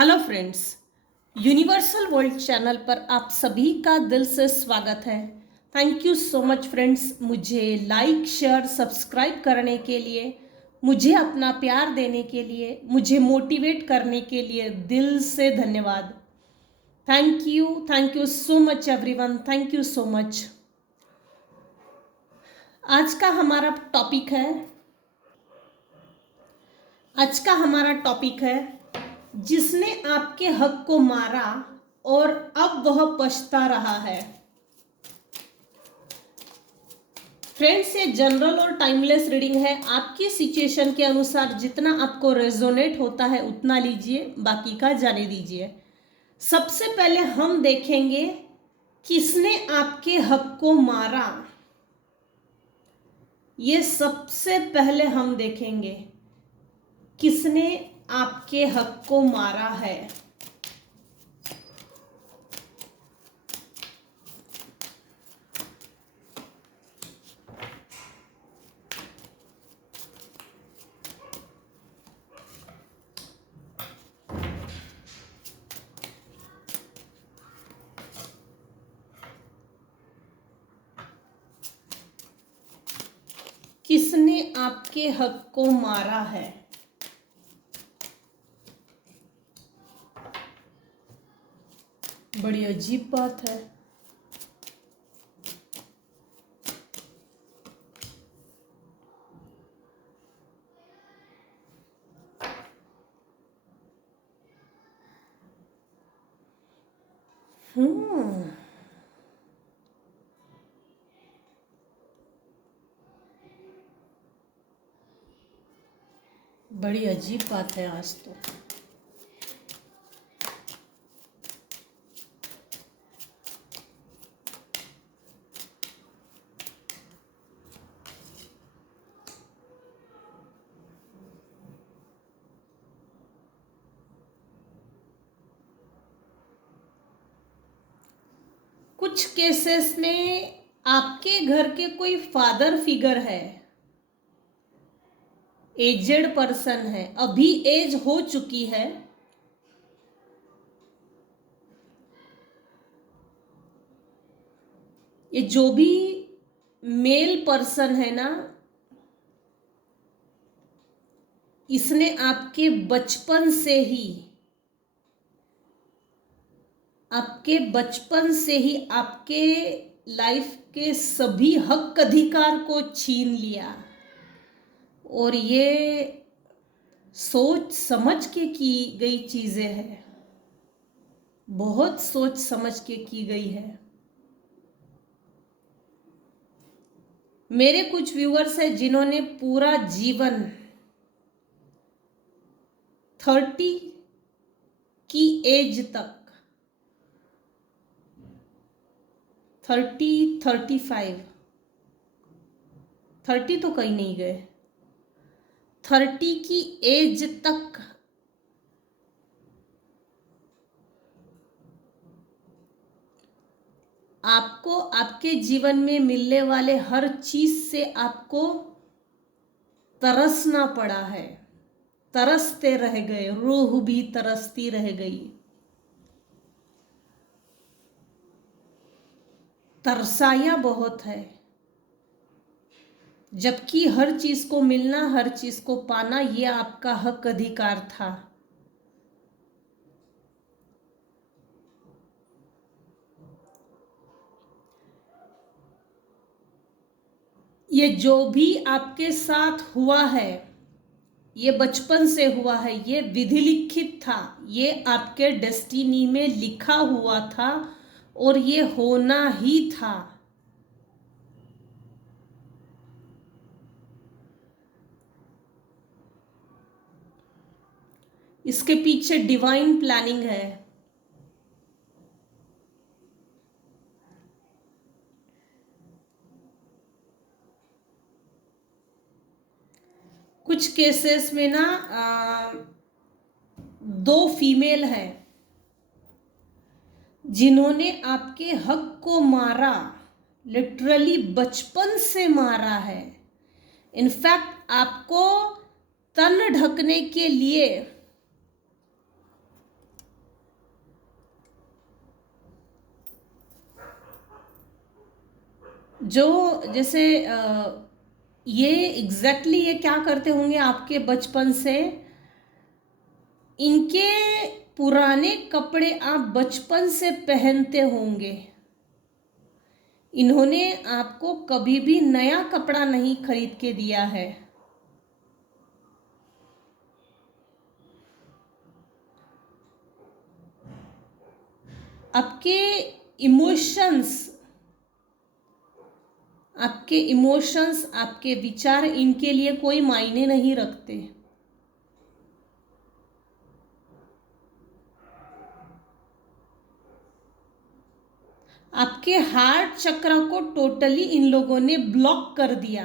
Hello friends, universal world channel पर आप सभी का दिल से स्वागत है। Thank you so much friends, मुझे लाइक शेयर सब्सक्राइब करने के लिए, मुझे अपना प्यार देने के लिए, मुझे मोटिवेट करने के लिए दिल से धन्यवाद। Thank you so much everyone, thank you so much. आज का हमारा टॉपिक है जिसने आपके हक को मारा और अब वह पछता रहा है। फ्रेंड्स, ये जनरल और टाइमलेस रीडिंग है। आपकी सिचुएशन के अनुसार जितना आपको रेजोनेट होता है उतना लीजिए, बाकी का जाने दीजिए। सबसे पहले हम देखेंगे किसने आपके हक को मारा। ये सबसे पहले हम देखेंगे किसने आपके हक को मारा है। किसने आपके हक को मारा है। बड़ी अजीब बात है। बड़ी अजीब बात है आज तो। कुछ केसेस में आपके घर के कोई फादर फिगर है, एजेड पर्सन है, अभी एज हो चुकी है। ये जो भी मेल पर्सन है ना, इसने आपके बचपन से ही आपके लाइफ के सभी हक अधिकार को छीन लिया। और ये सोच समझ के की गई चीजें हैं, बहुत सोच समझ के की गई है। मेरे कुछ व्यूअर्स हैं जिन्होंने पूरा जीवन 30 की एज तक 30 तो कहीं नहीं गए, 30 की एज तक आपको आपके जीवन में मिलने वाले हर चीज से आपको तरसना पड़ा है, तरसते रह गए, रूह भी तरसती रह गई, तरसाया बहुत है। जबकि हर चीज को मिलना, हर चीज को पाना, ये आपका हक अधिकार था। ये जो भी आपके साथ हुआ है, ये बचपन से हुआ है, ये विधि लिखित था, ये आपके डेस्टिनी में लिखा हुआ था और ये होना ही था। इसके पीछे डिवाइन प्लानिंग है। कुछ केसेस में ना 2 फीमेल हैं जिन्होंने आपके हक को मारा, लिटरली बचपन से मारा है। इनफैक्ट आपको तन ढकने के लिए जो जैसे ये एग्जैक्टली ये क्या करते होंगे आपके बचपन से, इनके पुराने कपड़े आप बचपन से पहनते होंगे। इन्होंने आपको कभी भी नया कपड़ा नहीं खरीद के दिया है। आपके इमोशंस, आपके विचार इनके लिए कोई मायने नहीं रखते। आपके हार्ट चक्र को टोटली इन लोगों ने ब्लॉक कर दिया।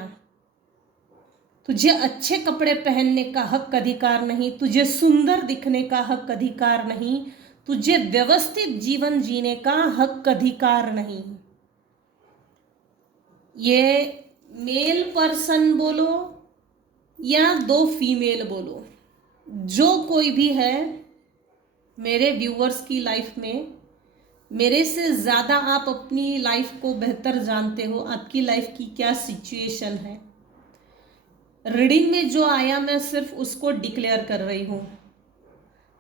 तुझे अच्छे कपड़े पहनने का हक अधिकार नहीं, तुझे सुंदर दिखने का हक अधिकार नहीं, तुझे व्यवस्थित जीवन जीने का हक अधिकार नहीं। ये मेल पर्सन बोलो या दो फीमेल बोलो, जो कोई भी है मेरे व्यूअर्स की लाइफ में, मेरे से ज़्यादा आप अपनी लाइफ को बेहतर जानते हो, आपकी लाइफ की क्या सिचुएशन है। रीडिंग में जो आया मैं सिर्फ उसको डिक्लेयर कर रही हूँ,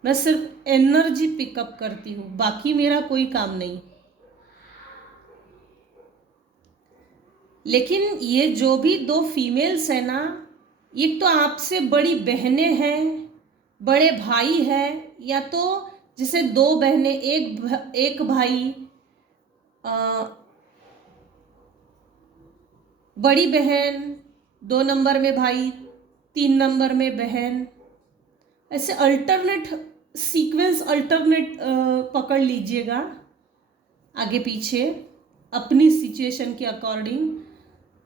मैं सिर्फ एनर्जी पिकअप करती हूँ, बाकी मेरा कोई काम नहीं। लेकिन ये जो भी दो फीमेल्स है ना, एक तो आपसे बड़ी बहनें हैं, बड़े भाई है, या तो जैसे दो बहनें एक भाई, बड़ी बहन 2 नंबर में भाई, 3 नंबर में बहन, ऐसे अल्टरनेट सीक्वेंस अल्टरनेट पकड़ लीजिएगा आगे पीछे अपनी सिचुएशन के अकॉर्डिंग।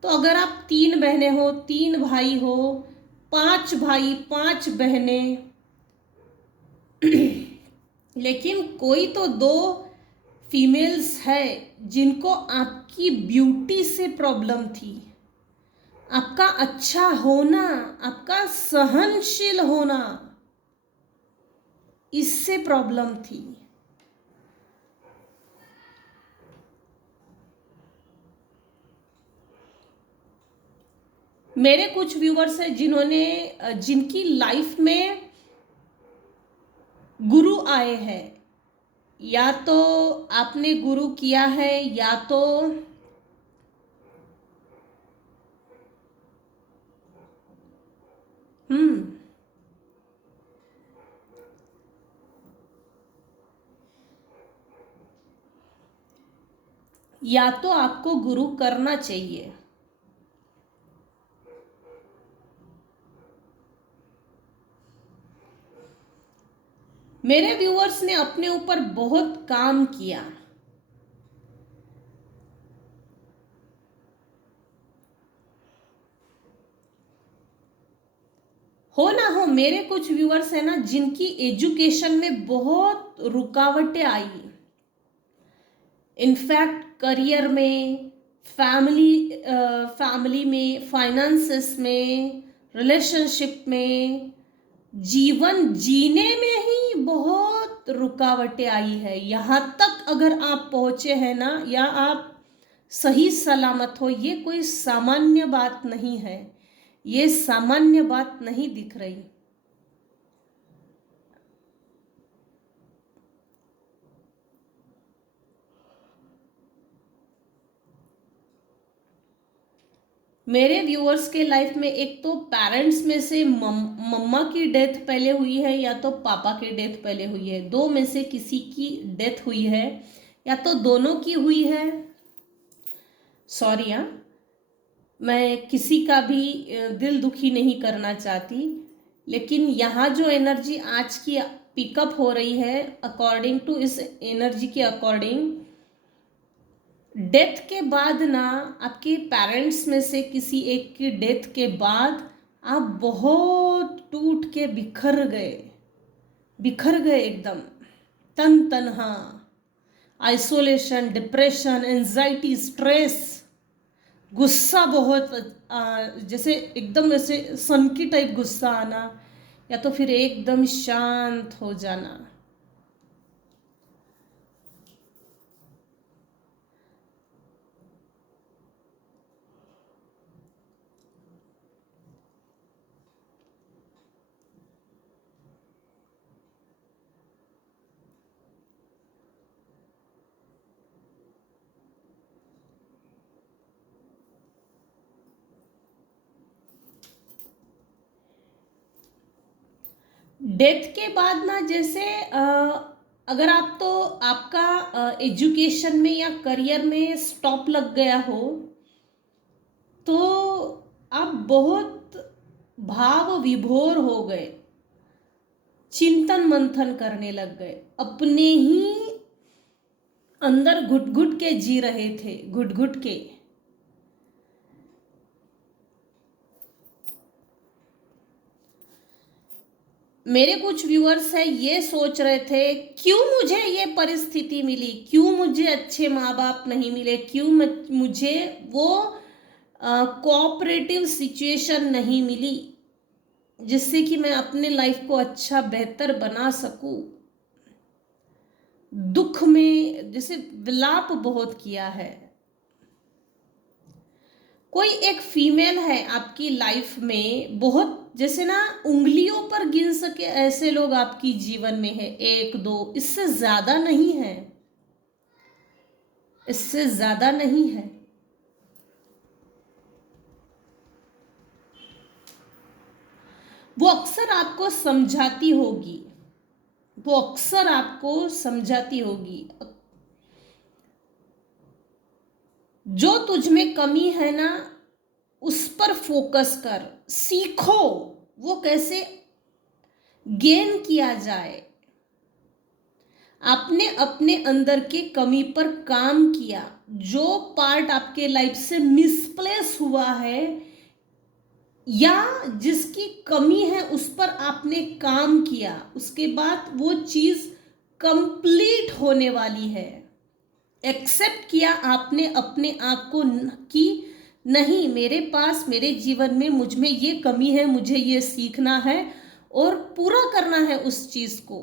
तो अगर आप 3 बहनें हो, 3 भाई हो, 5 भाई 5 बहनें, लेकिन कोई तो दो फीमेल्स है जिनको आपकी ब्यूटी से प्रॉब्लम थी, आपका अच्छा होना, आपका सहनशील होना, इससे प्रॉब्लम थी। मेरे कुछ व्यूवर्स हैं जिनकी लाइफ में गुरु आए हैं, या तो आपने गुरु किया है, या तो या तो आपको गुरु करना चाहिए। मेरे व्यूअर्स ने अपने ऊपर बहुत काम किया। हो ना हो, मेरे कुछ व्यूअर्स हैं ना जिनकी एजुकेशन में बहुत रुकावटें आई, इनफैक्ट करियर में, फैमिली में, फाइनेंसेस में, रिलेशनशिप में, जीवन जीने में ही बहुत रुकावटें आई है। यहाँ तक अगर आप पहुँचे हैं ना, या आप सही सलामत हो, ये कोई सामान्य बात नहीं है, ये सामान्य बात नहीं दिख रही। मेरे व्यूअर्स के लाइफ में एक तो पेरेंट्स में से मम्मा की डेथ पहले हुई है, या तो पापा की डेथ पहले हुई है, दो में से किसी की डेथ हुई है, या तो दोनों की हुई है। सॉरी, मैं किसी का भी दिल दुखी नहीं करना चाहती, लेकिन यहाँ जो एनर्जी आज की पिकअप हो रही है, अकॉर्डिंग टू इस एनर्जी के अकॉर्डिंग, डेथ के बाद ना, आपके पेरेंट्स में से किसी एक की डेथ के बाद आप बहुत टूट के बिखर गए एकदम, तन तनहा, आइसोलेशन, डिप्रेशन, एंजाइटी, स्ट्रेस, गुस्सा बहुत, जैसे एकदम ऐसे सन की टाइप गुस्सा आना, या तो फिर एकदम शांत हो जाना। डेथ के बाद ना, जैसे अगर आप तो आपका एजुकेशन में या करियर में स्टॉप लग गया हो, तो आप बहुत भाव विभोर हो गए, चिंतन मंथन करने लग गए, अपने ही अंदर घुट घुट के जी रहे थे, घुट घुट के। मेरे कुछ व्यूअर्स है, ये सोच रहे थे क्यों मुझे ये परिस्थिति मिली, क्यों मुझे अच्छे माँ बाप नहीं मिले, क्यों मुझे वो कोऑपरेटिव सिचुएशन नहीं मिली जिससे कि मैं अपने लाइफ को अच्छा बेहतर बना सकूं। दुख में जैसे विलाप बहुत किया है। कोई एक फीमेल है आपकी लाइफ में, बहुत जैसे ना उंगलियों पर गिन सके ऐसे लोग आपकी जीवन में है, एक दो, इससे ज्यादा नहीं है, इससे ज्यादा नहीं है। वो अक्सर आपको समझाती होगी, वो अक्सर आपको समझाती होगी, जो तुझ में कमी है ना उस पर फोकस कर, सीखो वो कैसे गेन किया जाए। आपने अपने अंदर के कमी पर काम किया, जो पार्ट आपके लाइफ से मिसप्लेस हुआ है या जिसकी कमी है उस पर आपने काम किया, उसके बाद वो चीज कंप्लीट होने वाली है। एक्सेप्ट किया आपने अपने आप को कि नहीं, मेरे पास, मेरे जीवन में मुझ में ये कमी है, मुझे ये सीखना है और पूरा करना है उस चीज को।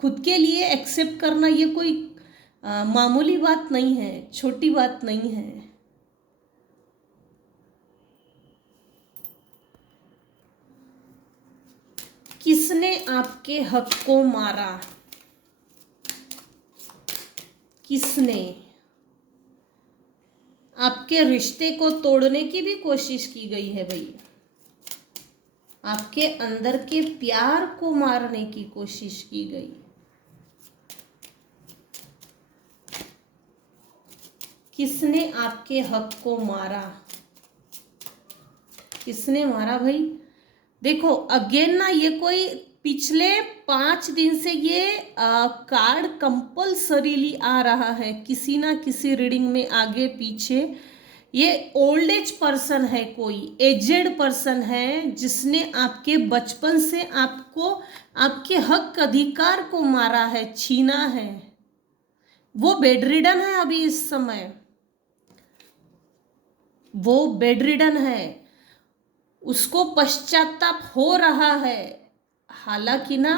खुद के लिए एक्सेप्ट करना ये कोई मामूली बात नहीं है, छोटी बात नहीं है। किसने आपके हक को मारा, किसने आपके रिश्ते को तोड़ने की भी कोशिश की गई है भाई, आपके अंदर के प्यार को मारने की कोशिश की गई। किसने आपके हक को मारा, किसने मारा भाई? देखो अगेन ना, ये कोई पिछले 5 दिन से ये कार्ड कंपल्सरीली आ रहा है किसी ना किसी रीडिंग में, आगे पीछे। ये ओल्ड एज पर्सन है, कोई एजेड पर्सन है जिसने आपके बचपन से आपको आपके हक अधिकार को मारा है, छीना है। वो बेड रिडन है अभी इस समय, वो बेड रिडन है, उसको पश्चाताप हो रहा है। हालांकि ना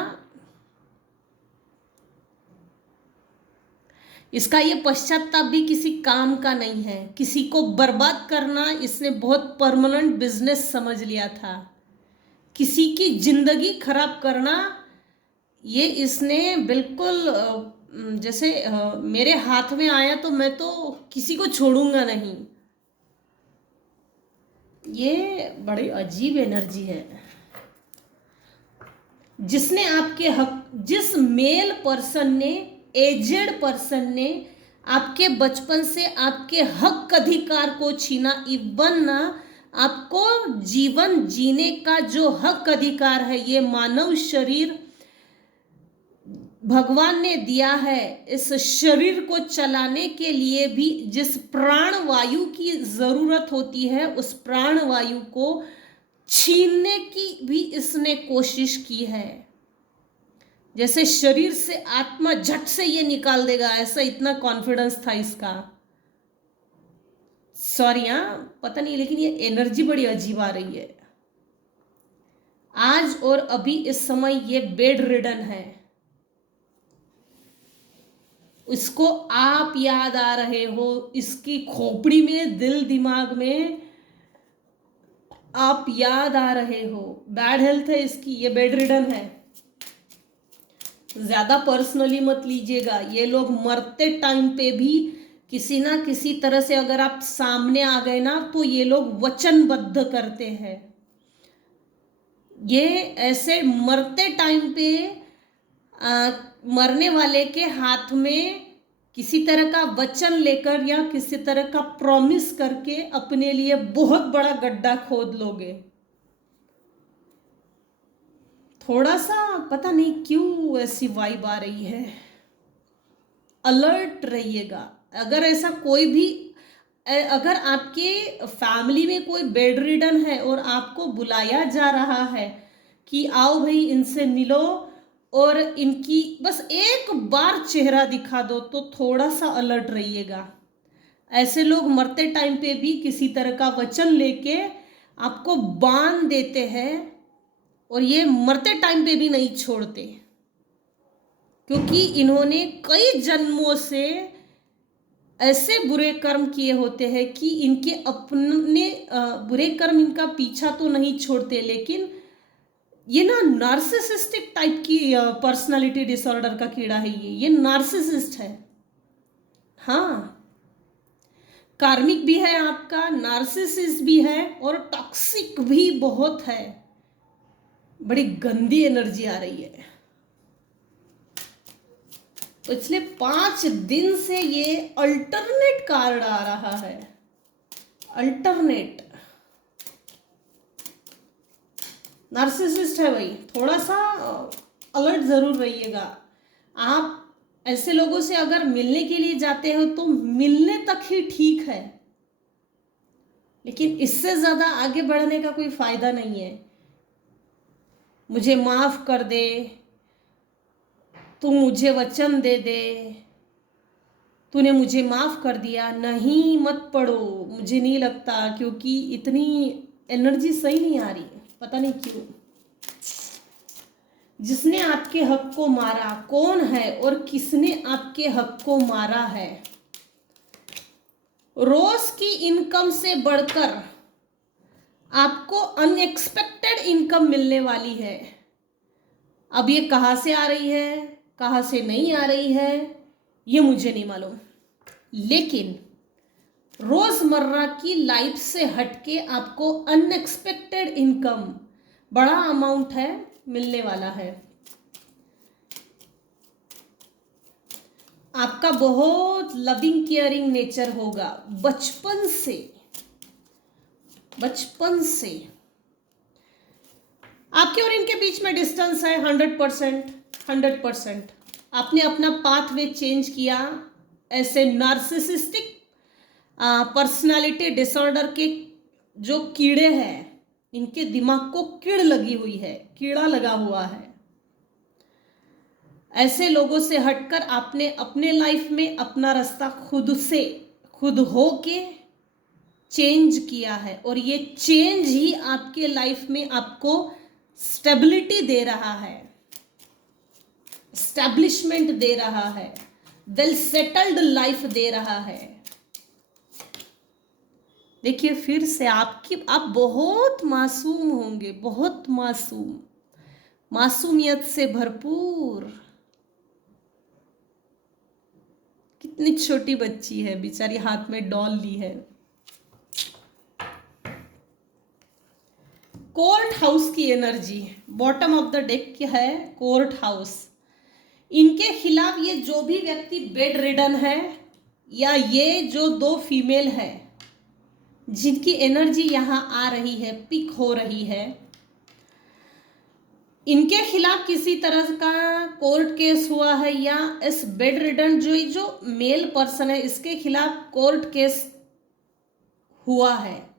इसका ये पश्चाताप भी किसी काम का नहीं है, किसी को बर्बाद करना इसने बहुत परमानेंट बिजनेस समझ लिया था, किसी की जिंदगी खराब करना ये इसने बिल्कुल जैसे मेरे हाथ में आया तो मैं तो किसी को छोड़ूंगा नहीं। ये बड़ी अजीब एनर्जी है। जिसने आपके हक, जिस मेल पर्सन ने, एजेड पर्सन ने आपके बचपन से आपके हक अधिकार को छीना, इवन ना आपको जीवन जीने का जो हक अधिकार है, ये मानव शरीर भगवान ने दिया है, इस शरीर को चलाने के लिए भी जिस प्राण वायु की जरूरत होती है, उस प्राण वायु को छीनने की भी इसने कोशिश की है। जैसे शरीर से आत्मा झट से ये निकाल देगा, ऐसा इतना कॉन्फिडेंस था इसका। सॉरी पता नहीं, लेकिन ये एनर्जी बड़ी अजीब आ रही है आज और अभी इस समय। ये बेड रिडन है, इसको आप याद आ रहे हो, इसकी खोपड़ी में, दिल दिमाग में आप याद आ रहे हो। बैड हेल्थ है इसकी, ये बेड रिडन है। ज्यादा पर्सनली मत लीजिएगा, ये लोग मरते टाइम पे भी किसी ना किसी तरह से अगर आप सामने आ गए ना तो ये लोग वचनबद्ध करते हैं, ये ऐसे मरते टाइम पे मरने वाले के हाथ में किसी तरह का वचन लेकर या किसी तरह का प्रॉमिस करके अपने लिए बहुत बड़ा गड्ढा खोद लोगे। थोड़ा सा पता नहीं क्यों ऐसी वाइब आ रही है। अलर्ट रहिएगा। अगर ऐसा कोई भी, अगर आपके फैमिली में कोई बेड रिडन है और आपको बुलाया जा रहा है कि आओ भाई इनसे मिलो और इनकी बस एक बार चेहरा दिखा दो, तो थोड़ा सा अलर्ट रहिएगा। ऐसे लोग मरते टाइम पे भी किसी तरह का वचन लेके आपको बांध देते हैं और ये मरते टाइम पे भी नहीं छोड़ते, क्योंकि इन्होंने कई जन्मों से ऐसे बुरे कर्म किए होते हैं कि इनके अपने बुरे कर्म इनका पीछा तो नहीं छोड़ते, लेकिन ये ना नार्सिसिस्टिक टाइप की पर्सनालिटी डिसऑर्डर का कीड़ा है। ये नार्सिसिस्ट है। हाँ, कार्मिक भी है आपका, नार्सिसिस्ट भी है और टॉक्सिक भी बहुत है। बड़ी गंदी एनर्जी आ रही है। पिछले 5 दिन से ये अल्टरनेट कार्ड आ रहा है। अल्टरनेट नार्सिसिस्ट है भाई, थोड़ा सा अलर्ट जरूर रहिएगा। आप ऐसे लोगों से अगर मिलने के लिए जाते हो तो मिलने तक ही ठीक है, लेकिन इससे ज्यादा आगे बढ़ने का कोई फायदा नहीं है। मुझे माफ कर दे, तू मुझे वचन दे दे, तूने मुझे माफ कर दिया, नहीं मत पढ़ो, मुझे नहीं लगता, क्योंकि इतनी एनर्जी सही नहीं आ रही है, पता नहीं क्यों। जिसने आपके हक को मारा कौन है और किसने आपके हक को मारा है? रोज की इनकम से बढ़कर आपको अनएक्सपेक्टेड इनकम मिलने वाली है। अब ये कहाँ से आ रही है, कहाँ से नहीं आ रही है, ये मुझे नहीं मालूम, लेकिन रोजमर्रा की लाइफ से हटके आपको अनएक्सपेक्टेड इनकम, बड़ा अमाउंट है, मिलने वाला है। आपका बहुत लविंग केयरिंग नेचर होगा बचपन से। आपके और इनके बीच में डिस्टेंस है 100%। आपने अपना पाथवे चेंज किया। ऐसे नार्सिसिस्टिक पर्सनालिटी डिसऑर्डर के जो कीड़े हैं, इनके दिमाग को कीड़ लगी हुई है, कीड़ा लगा हुआ है। ऐसे लोगों से हटकर आपने अपने लाइफ में अपना रास्ता खुद हो के चेंज किया है, और ये चेंज ही आपके लाइफ में आपको स्टेबिलिटी दे रहा है, स्टैब्लिशमेंट दे रहा है, वेल सेटल्ड लाइफ दे रहा है। देखिए फिर से आप बहुत मासूम होंगे, बहुत मासूमियत से भरपूर। कितनी छोटी बच्ची है बेचारी, हाथ में डॉल ली है। कोर्ट हाउस की energy bottom of the deck क्या है? Court house. इनके खिलाफ ये जो भी व्यक्ति बेड रिडन है, या ये जो 2 फीमेल है जिनकी एनर्जी यहां आ रही है, पिक हो रही है, इनके खिलाफ किसी तरह का कोर्ट केस हुआ है, या इस बेड रिडन जो मेल पर्सन है इसके खिलाफ कोर्ट केस हुआ है।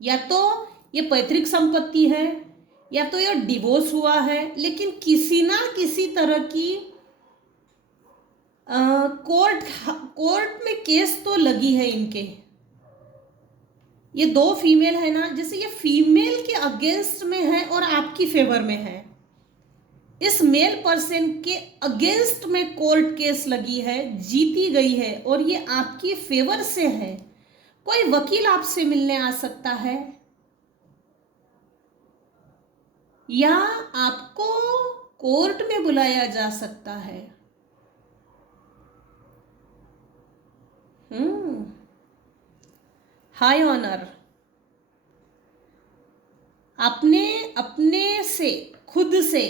या तो ये पैतृक संपत्ति है, या तो ये डिवोर्स हुआ है, लेकिन किसी ना किसी तरह की कोर्ट में केस तो लगी है इनके। ये 2 फीमेल है ना, जैसे ये फीमेल के अगेंस्ट में है और आपकी फेवर में है। इस मेल पर्सन के अगेंस्ट में कोर्ट केस लगी है, जीती गई है, और ये आपकी फेवर से है। कोई वकील आपसे मिलने आ सकता है, या आपको कोर्ट में बुलाया जा सकता है। High honour. आपने अपने से, खुद से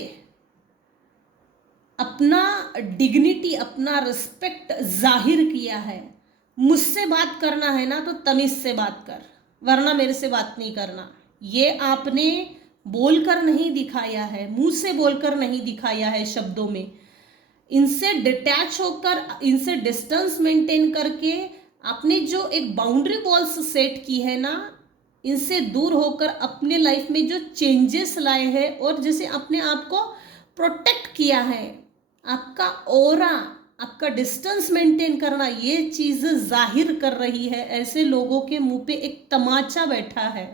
अपना डिग्निटी, अपना रिस्पेक्ट जाहिर किया है। मुझसे बात करना है ना तो तमीज से बात कर, वरना मेरे से बात नहीं करना। ये आपने बोलकर नहीं दिखाया है, मुंह से बोलकर नहीं दिखाया है, शब्दों में। इनसे डिटैच होकर, इनसे डिस्टेंस मेंटेन करके आपने जो एक बाउंड्री वॉल्स सेट की है ना, इनसे दूर होकर अपने लाइफ में जो चेंजेस लाए हैं और जैसे अपने आप को प्रोटेक्ट किया है, आपका ऑरा, आपका डिस्टेंस मेंटेन करना, ये चीज जाहिर कर रही है। ऐसे लोगों के मुंह पे एक तमाचा बैठा है।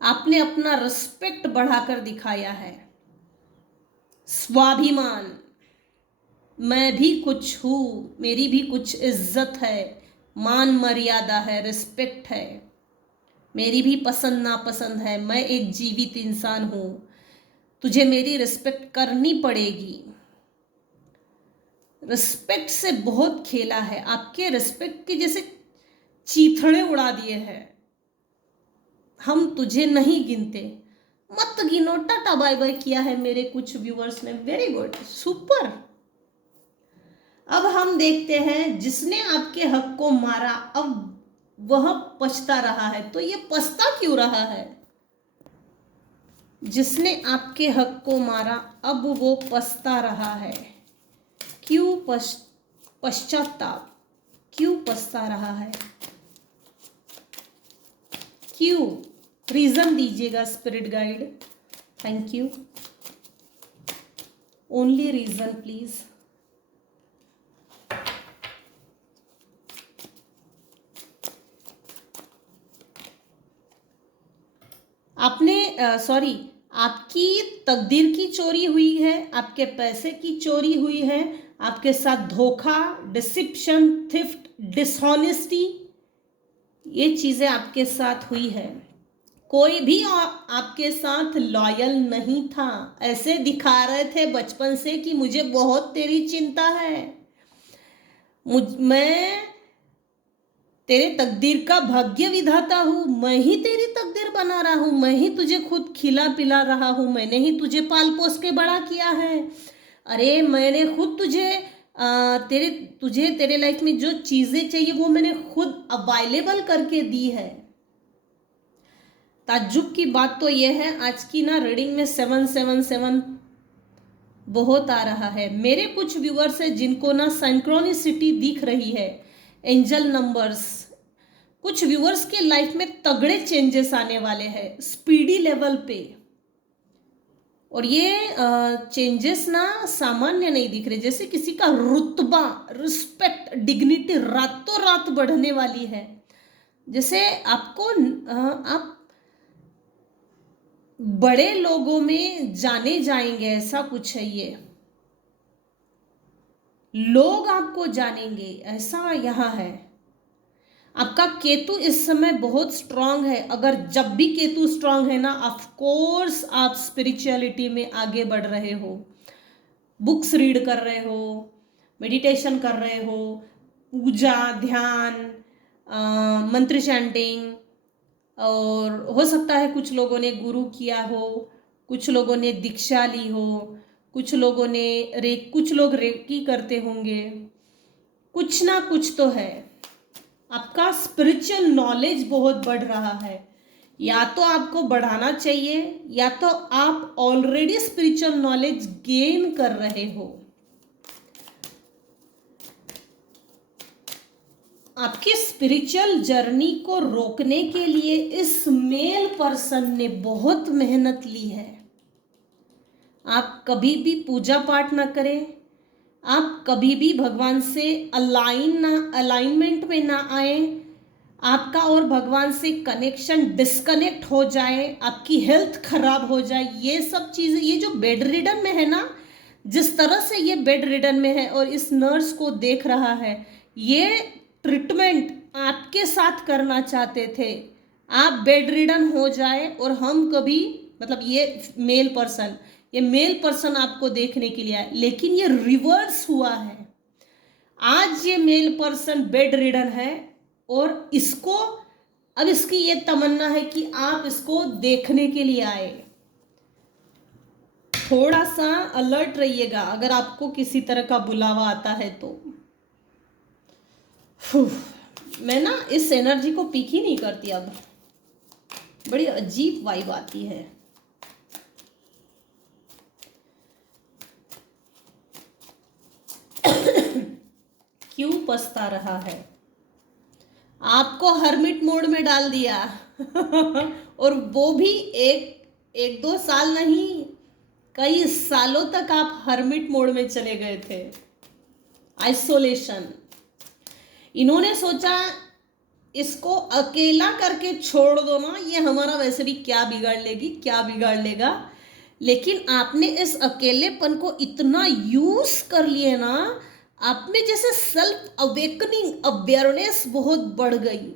आपने अपना रिस्पेक्ट बढ़ाकर दिखाया है, स्वाभिमान, मैं भी कुछ हूं, मेरी भी कुछ इज्जत है, मान मर्यादा है, रिस्पेक्ट है, मेरी भी पसंद नापसंद है, मैं एक जीवित इंसान हूं, तुझे मेरी रिस्पेक्ट करनी पड़ेगी। रिस्पेक्ट से बहुत खेला है, आपके रिस्पेक्ट के जैसे चीथड़े उड़ा दिए हैं। हम तुझे नहीं गिनते, मत गिनो, टाटा बाय बाय किया है मेरे कुछ व्यूअर्स ने। Very good, super. अब हम देखते हैं, जिसने आपके हक को मारा अब वह पछता रहा है, तो ये पछता क्यों रहा है? जिसने आपके हक को मारा अब वो पछता रहा है, क्यों? पश्चाताप क्यों पछता रहा है, क्यों? रीजन दीजिएगा spirit guide, thank you. Only reason please. आपने सॉरी, आपकी तकदीर की चोरी हुई है, आपके पैसे की चोरी हुई है, आपके साथ धोखा, डिसिप्शन, थिफ्ट, डिसऑनेस्टी, ये चीजें आपके साथ हुई है। कोई भी आपके साथ लॉयल नहीं था। ऐसे दिखा रहे थे बचपन से कि मुझे बहुत तेरी चिंता है, मैं तेरे तकदीर का भाग्य विधाता हूँ, मैं ही तेरी तकदीर बना रहा हूँ, मैं ही तुझे खुद खिला पिला रहा हूँ, मैंने ही तुझे पाल पोस के बड़ा किया है। अरे मैंने खुद तुझे तेरे लाइफ में जो चीजें चाहिए वो मैंने खुद अवेलेबल करके दी है। ताज्जुब की बात तो यह है, आज की ना रीडिंग में 777 बहुत आ रहा है। मेरे कुछ व्यूअर्स है जिनको ना सिंक्रोनिसिटी दिख रही है, एंजल नंबर्स। कुछ व्यूअर्स के लाइफ में तगड़े चेंजेस आने वाले हैं, स्पीडी लेवल पे। और ये चेंजेस ना सामान्य नहीं दिख रहे, जैसे किसी का रुतबा, रिस्पेक्ट, डिग्निटी रातों रात बढ़ने वाली है। जैसे आपको आप बड़े लोगों में जाने जाएंगे, ऐसा कुछ है। ये लोग आपको जानेंगे, ऐसा यहाँ है। आपका केतु इस समय बहुत स्ट्रांग है। अगर जब भी केतु स्ट्रांग है ना, ऑफ कोर्स आप स्पिरिचुअलिटी में आगे बढ़ रहे हो, बुक्स रीड कर रहे हो, मेडिटेशन कर रहे हो, पूजा, ध्यान, मंत्र चैंटिंग, और हो सकता है कुछ लोगों ने गुरु किया हो, कुछ लोगों ने दीक्षा ली हो, कुछ लोगों ने कुछ लोग रेकी करते होंगे, कुछ ना कुछ तो है। आपका स्पिरिचुअल नॉलेज बहुत बढ़ रहा है। या तो आपको बढ़ाना चाहिए, या तो आप ऑलरेडी स्पिरिचुअल नॉलेज गेन कर रहे हो। आपकी स्पिरिचुअल जर्नी को रोकने के लिए इस मेल पर्सन ने बहुत मेहनत ली है। आप कभी भी पूजा पाठ ना करें, आप कभी भी भगवान से अलाइनमेंट में ना आए, आपका और भगवान से कनेक्शन डिस्कनेक्ट हो जाए, आपकी हेल्थ खराब हो जाए, ये सब चीज़ें, ये जो बेड रिडन में है ना, जिस तरह से ये बेड रिडन में है और इस नर्स को देख रहा है, ये ट्रीटमेंट आपके साथ करना चाहते थे। आप बेड रिडन हो जाए और हम कभी, मतलब ये मेल पर्सन आपको देखने के लिए आए, लेकिन ये रिवर्स हुआ है। आज ये मेल पर्सन बेड रिडन है और इसको अब इसकी ये तमन्ना है कि आप इसको देखने के लिए आए। थोड़ा सा अलर्ट रहिएगा अगर आपको किसी तरह का बुलावा आता है तो। मैं ना इस एनर्जी को पिक ही नहीं करती, अब बड़ी अजीब वाइब आती है। क्यों पछता रहा है? आपको हर्मिट मोड में डाल दिया और वो भी एक दो साल नहीं, कई सालों तक आप हर्मिट मोड में चले गए थे, आइसोलेशन। इन्होंने सोचा इसको अकेला करके छोड़ दो ना, ये हमारा वैसे भी क्या बिगाड़ लेगी, क्या बिगाड़ लेगा। लेकिन आपने इस अकेलेपन को इतना यूज कर लिए ना, आप में जैसे सेल्फ अवेकनिंग अवेयरनेस बहुत बढ़ गई।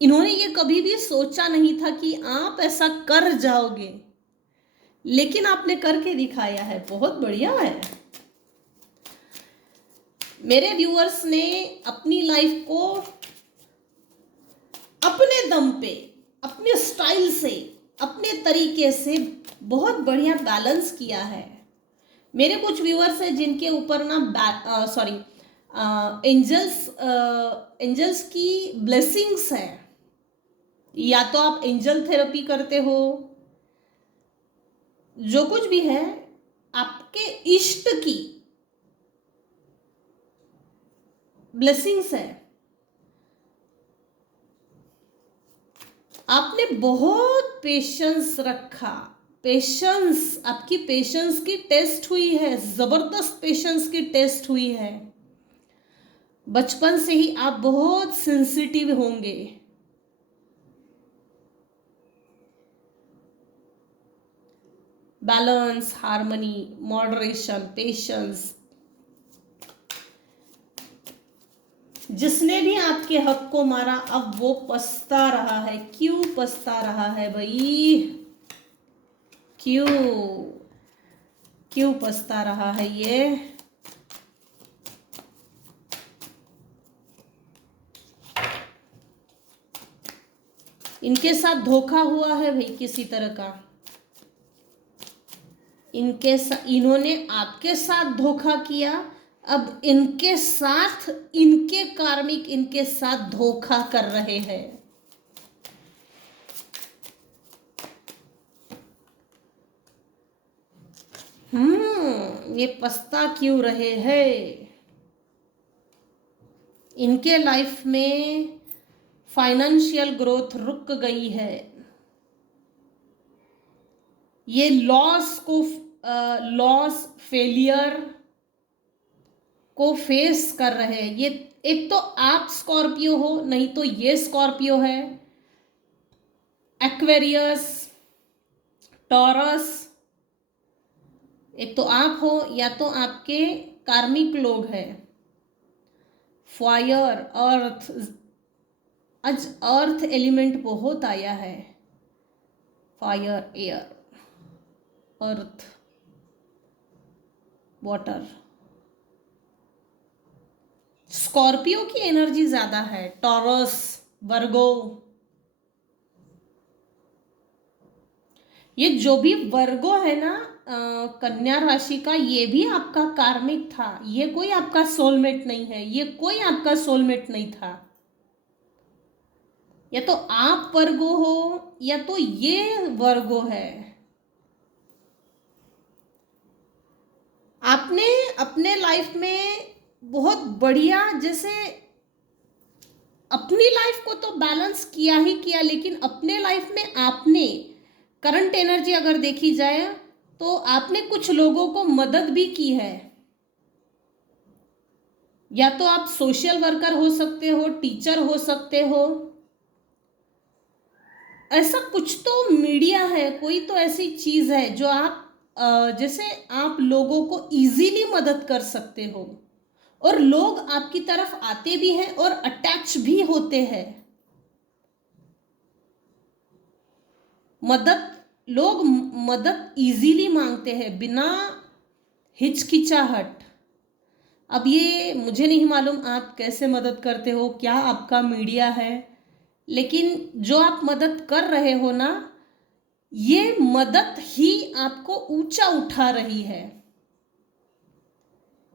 इन्होंने ये कभी भी सोचा नहीं था कि आप ऐसा कर जाओगे, लेकिन आपने करके दिखाया है, बहुत बढ़िया है। मेरे व्यूअर्स ने अपनी लाइफ को अपने दम पे, अपने स्टाइल से, अपने तरीके से बहुत बढ़िया बैलेंस किया है। मेरे कुछ व्यूअर्स हैं जिनके ऊपर ना एंजल्स की ब्लेसिंग्स है। या तो आप एंजल थेरेपी करते हो, जो कुछ भी है, आपके इष्ट की ब्लेसिंग्स है। आपने बहुत पेशेंस रखा, पेशेंस, आपकी पेशेंस की टेस्ट हुई है, जबरदस्त पेशेंस की टेस्ट हुई है। बचपन से ही आप बहुत सेंसिटिव होंगे। Balance, harmony, moderation, patience. जिसने भी आपके हक को मारा अब वो पछता रहा है। क्यों पछता रहा है भाई? क्यों क्यों पछता रहा है ये? इनके साथ धोखा हुआ है भाई किसी तरह का। इन्होंने आपके साथ धोखा किया, अब इनके साथ, इनके कार्मिक इनके साथ धोखा कर रहे हैं। ये पछता क्यों रहे हैं? इनके लाइफ में फाइनेंशियल ग्रोथ रुक गई है। ये लॉस फेलियर को फेस कर रहे हैं। ये एक तो आप स्कॉर्पियो हो, नहीं तो ये स्कॉर्पियो है, एक्वेरियस, टॉरस। एक तो आप हो या तो आपके कार्मिक लोग हैं। फायर, अर्थ, आज अर्थ एलिमेंट बहुत आया है। फायर, एयर, अर्थ, वाटर। स्कॉर्पियो की एनर्जी ज्यादा है, टॉरस, वर्गो। ये जो भी वर्गो है ना, कन्या राशि का, ये भी आपका कार्मिक था। ये कोई आपका सोलमेट नहीं है, ये कोई आपका सोलमेट नहीं था। या तो आप वर्गो हो या तो ये वर्गो है। आपने अपने लाइफ में बहुत बढ़िया, जैसे अपनी लाइफ को तो बैलेंस किया ही किया, लेकिन अपने लाइफ में आपने करंट एनर्जी अगर देखी जाए तो आपने कुछ लोगों को मदद भी की है। या तो आप सोशल वर्कर हो सकते हो, टीचर हो सकते हो, ऐसा कुछ तो मीडिया है, कोई तो ऐसी चीज है जो आप जैसे आप लोगों को इजीली मदद कर सकते हो, और लोग आपकी तरफ आते भी हैं और अटैच भी होते हैं। लोग मदद इजीली मांगते हैं बिना हिचकिचाहट। अब ये मुझे नहीं मालूम आप कैसे मदद करते हो, क्या आपका मीडिया है, लेकिन जो आप मदद कर रहे हो ना, ये मदद ही आपको ऊंचा उठा रही है।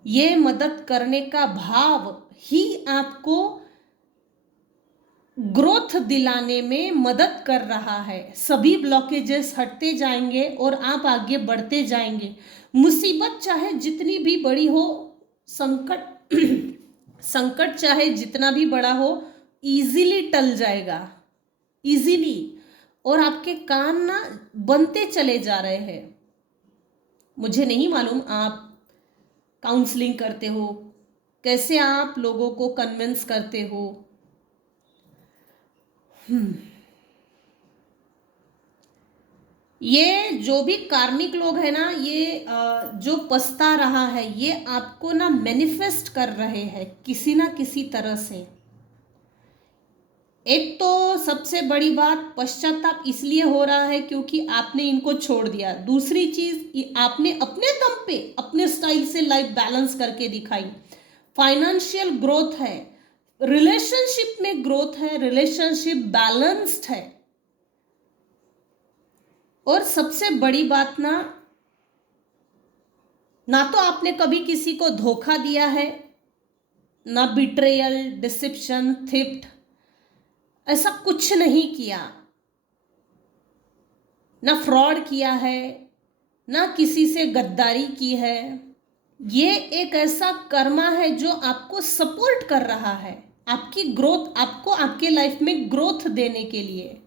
ये मदद करने का भाव ही आपको ग्रोथ दिलाने में मदद कर रहा है। सभी ब्लॉकेजेस हटते जाएंगे और आप आगे बढ़ते जाएंगे। मुसीबत चाहे जितनी भी बड़ी हो, संकट संकट चाहे जितना भी बड़ा हो, इजीली टल जाएगा, इजीली। और आपके काम ना बनते चले जा रहे हैं। मुझे नहीं मालूम आप काउंसलिंग करते हो, कैसे आप लोगों को कन्विंस करते हो। ये जो भी कार्मिक लोग हैं ना, ये जो पछता रहा है, ये आपको ना मैनिफेस्ट कर रहे हैं किसी ना किसी तरह से। एक तो सबसे बड़ी बात, पश्चाताप इसलिए हो रहा है क्योंकि आपने इनको छोड़ दिया। दूसरी चीज, आपने अपने दम पे अपने स्टाइल से लाइफ बैलेंस करके दिखाई। फाइनेंशियल ग्रोथ है, रिलेशनशिप में ग्रोथ है, रिलेशनशिप बैलेंस्ड है। और सबसे बड़ी बात ना तो आपने कभी किसी को धोखा दिया है, ना बिट्रेयल, डिसेप्शन, थिफ्ट, ऐसा कुछ नहीं किया। ना फ्रॉड किया है, ना किसी से गद्दारी की है। ये एक ऐसा कर्मा है जो आपको सपोर्ट कर रहा है, आपकी ग्रोथ, आपको आपके लाइफ में ग्रोथ देने के लिए।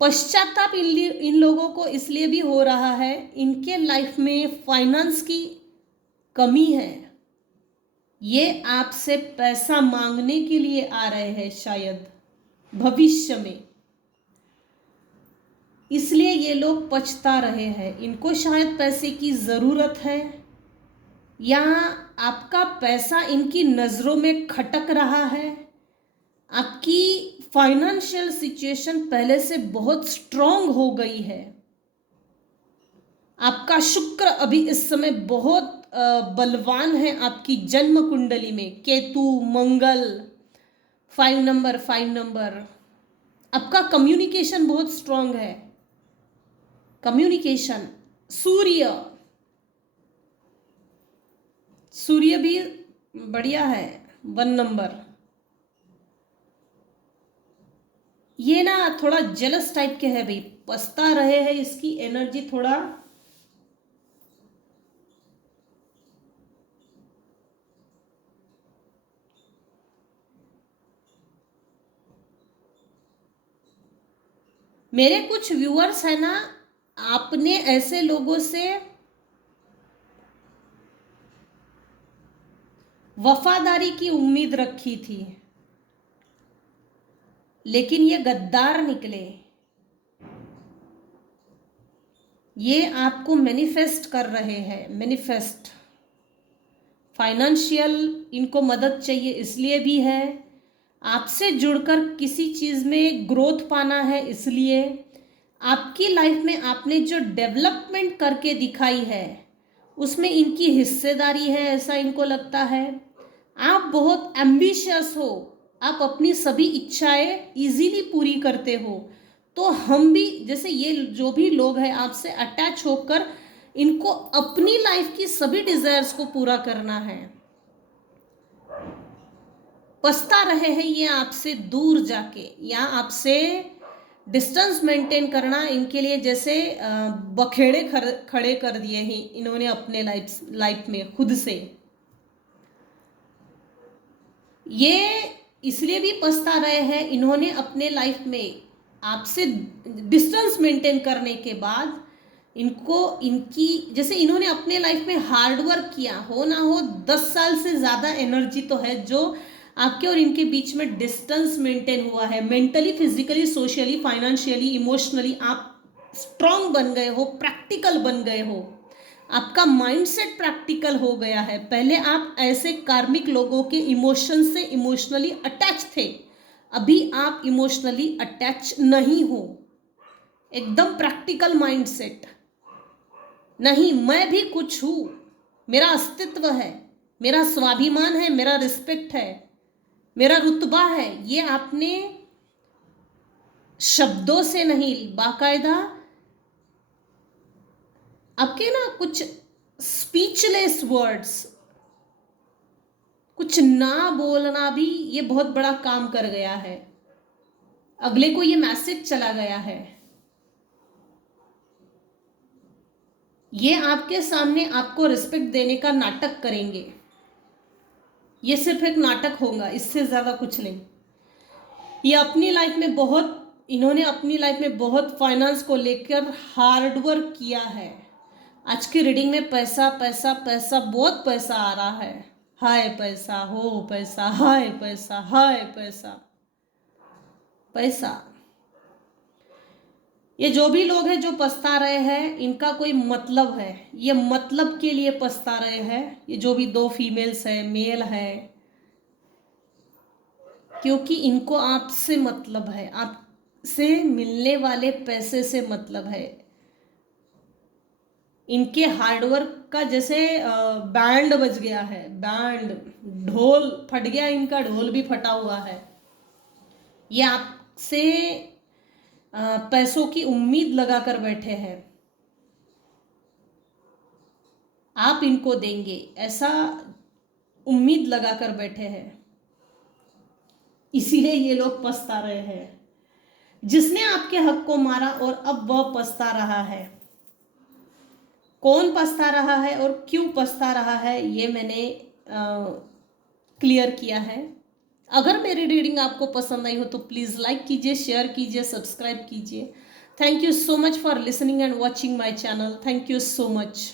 पश्चाताप इन लोगों को इसलिए भी हो रहा है, इनके लाइफ में फाइनेंस की कमी है। ये आपसे पैसा मांगने के लिए आ रहे हैं शायद भविष्य में, इसलिए ये लोग पछता रहे हैं। इनको शायद पैसे की ज़रूरत है, या आपका पैसा इनकी नज़रों में खटक रहा है। आपकी फाइनेंशियल सिचुएशन पहले से बहुत स्ट्रांग हो गई है। आपका शुक्र अभी इस समय बहुत बलवान है। आपकी जन्म कुंडली में केतु, मंगल, 5 नंबर। आपका कम्युनिकेशन बहुत स्ट्रांग है। कम्युनिकेशन, सूर्य भी बढ़िया है, 1 नंबर। ये ना थोड़ा जेलस टाइप के है भाई, पछता रहे हैं, इसकी एनर्जी थोड़ा मेरे कुछ व्यूअर्स है ना, आपने ऐसे लोगों से वफादारी की उम्मीद रखी थी, लेकिन ये गद्दार निकले। ये आपको मैनिफेस्ट कर रहे हैं, मैनिफेस्ट। फाइनेंशियल इनको मदद चाहिए, इसलिए भी है। आपसे जुड़कर किसी चीज़ में ग्रोथ पाना है, इसलिए। आपकी लाइफ में आपने जो डेवलपमेंट करके दिखाई है, उसमें इनकी हिस्सेदारी है, ऐसा इनको लगता है। आप बहुत एम्बिशियस हो, आप अपनी सभी इच्छाएं इजीली पूरी करते हो। तो हम भी, जैसे ये जो भी लोग हैं, आपसे अटैच होकर इनको अपनी लाइफ की सभी डिजायर्स को पूरा करना है। पछता रहे हैं ये आपसे दूर जाके, या आपसे डिस्टेंस मेंटेन करना इनके लिए जैसे बखेड़े खड़े कर दिए हैं इन्होंने अपने लाइफ में खुद से। ये इसलिए भी पछता रहे हैं, इन्होंने अपने लाइफ में आपसे डिस्टेंस मेंटेन करने के बाद इनको, इनकी जैसे इन्होंने अपने लाइफ में हार्ड वर्क किया हो ना हो, 10 साल से ज़्यादा एनर्जी तो है जो आपके और इनके बीच में डिस्टेंस मेंटेन हुआ है। Mentally, physically, socially, financially, emotionally आप स्ट्रांग बन गए हो, प्रैक्टिकल बन गए हो। आपका माइंडसेट प्रैक्टिकल हो गया है। पहले आप ऐसे कार्मिक लोगों के इमोशन से इमोशनली अटैच थे, अभी आप इमोशनली अटैच नहीं हो। एकदम प्रैक्टिकल माइंडसेट। नहीं, मैं भी कुछ हूँ, मेरा अस्तित्व है, मेरा स्वाभिमान है, मेरा रिस्पेक्ट है, मेरा रुतबा है। ये आपने शब्दों से नहीं, बाकायदा आपके ना कुछ स्पीचलेस वर्ड्स, कुछ ना बोलना भी ये बहुत बड़ा काम कर गया है। अगले को ये मैसेज चला गया है। ये आपके सामने आपको रिस्पेक्ट देने का नाटक करेंगे। ये सिर्फ एक नाटक होगा, इससे ज़्यादा कुछ नहीं। ये अपनी लाइफ में बहुत, इन्होंने अपनी लाइफ में बहुत फाइनेंस को लेकर हार्डवर्क किया है। आज की रीडिंग में पैसा पैसा पैसा, बहुत पैसा आ रहा है। हाय पैसा, हो पैसा, हाय पैसा, हाय पैसा, पैसा। ये जो भी लोग हैं जो पछता रहे हैं, इनका कोई मतलब है, ये मतलब के लिए पछता रहे हैं। ये जो भी दो फीमेल्स है, मेल है, क्योंकि इनको आपसे मतलब है, आपसे मिलने वाले पैसे से मतलब है। इनके हार्डवर्क का जैसे बैंड बज गया है, बैंड, ढोल फट गया, इनका ढोल भी फटा हुआ है। ये आपसे पैसों की उम्मीद लगाकर बैठे हैं, आप इनको देंगे ऐसा उम्मीद लगाकर बैठे हैं। इसीलिए ये लोग पछता रहे हैं। जिसने आपके हक को मारा और अब वह पछता रहा है। कौन पछता रहा है और क्यों पछता रहा है, ये मैंने क्लियर किया है। अगर मेरी रीडिंग आपको पसंद आई हो तो प्लीज़ लाइक कीजिए, शेयर कीजिए, सब्सक्राइब कीजिए। Thank you so much for listening and watching my channel. Thank you so much.